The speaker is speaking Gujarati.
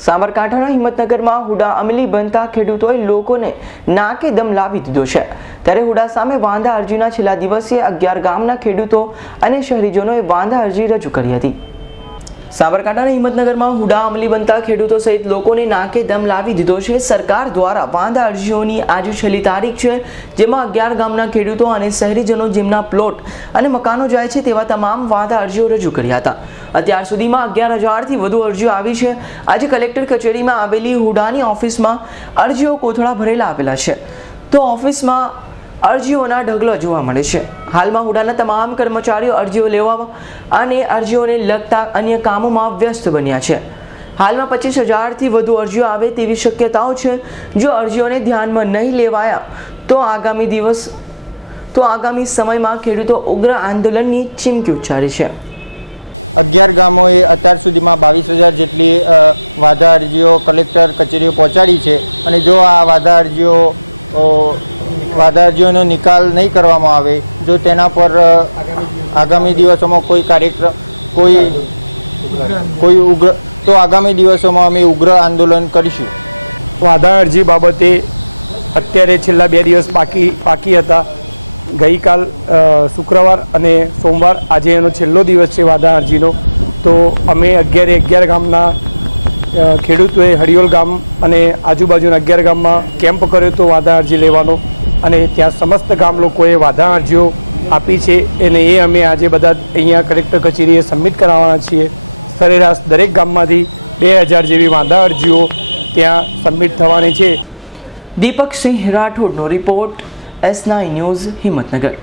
સાબરકાંઠાના હિંમતનગરમાં હુડા અમલી બનતા ખેડૂતોએ લોકોને નાકે દમ લાવી દીધો છે। ત્યારે હુડા સામે વાંધા અરજીના છેલ્લા દિવસે 11 ગામના ખેડૂતો અને શહેરીજનોએ વાંધા અરજી રજૂ કરી હતી। સાબરકાંઠાના હિંમતનગરમાં હુડા અમલી બનતા ખેડૂતો સહિત લોકોને નાકે દમ લાવી દીધો છે। સરકાર દ્વારા વાંધા અરજીઓની આજે છેલ્લી તારીખ છે, જેમાં 11 ગામના ખેડૂતો અને શહેરીજનો જેમના પ્લોટ અને મકાનો જાય છે તેવા તમામ વાંધા અરજીઓ રજૂ કર્યા હતા। અત્યાર સુધીમાં 11,000થી વધુ અરજીઓ આવી છે। આજે કલેક્ટર કચેરીમાં આવેલી હુડાની ઓફિસમાં અરજીઓ કોથળા ભરેલા આવેલા છે, તો ઓફિસમાં અરજીઓના ઢગલો જોવા મળે છે। હાલમાં હુડાના તમામ કર્મચારીઓ અરજીઓ લેવા અને અરજીઓને લગતા અન્ય કામોમાં વ્યસ્ત બન્યા છે। હાલમાં 25,000થી વધુ અરજીઓ આવે તેવી શક્યતાઓ છે। જો અરજીઓને ધ્યાનમાં નહીં લેવાયા તો આગામી સમયમાં ખેડૂતો ઉગ્ર આંદોલનની ચીમકી ઉચ્ચારી છે। 11 ગામોએ અત્યાર સુધીમાં 22,000 જેટલી વાંધા અરજીઓ કલેક્ટર કચેરીઓ પહોંચાડી છે અને જો આ વાંધા અરજીઓનો નિકાલ નહીં કરવામાં આવે, જો તેના પર આગામી દિવસોમાં કોઈ કાર્યક્રમ તો આગામી દિવસોમાં અમે ઉગ્ર આંદોલન કરીશું। વાંધા અરજી બાબતે અત્યારે છેલ્લા 2 દિવસ બાકી હતા। ગઈકાલ શુક્રવાર અને સોમવાર, આજે એનો છેલ્લો દિવસ છે વાંધા અરજીનો। તો અમે 11 ગામના ખેડૂતોએ હરિયોલ ગામ અને આજુબાજુના 11 ગામમાં કેમ્પ કર્યો હતો વાંધા અરજી લેવાનો, અને ત્યાં સમસ્ત ગામ લોકોએ વાંધા અરજીઓ આપી છે અને એ અમે આજે બધા અહીંયા કલેક્ટર કચેરીએ સબમિટ કરાવવાના છીએ। સરેરાશ દરેક ગામમાંથી 2,000 જેવી વાંધા અરજીઓ ત્યાં સબમિટ થવાની છે। દીપક સિંહ રાઠોડનો રિપોર્ટ, S9 ન્યૂઝ, હિંમતનગર।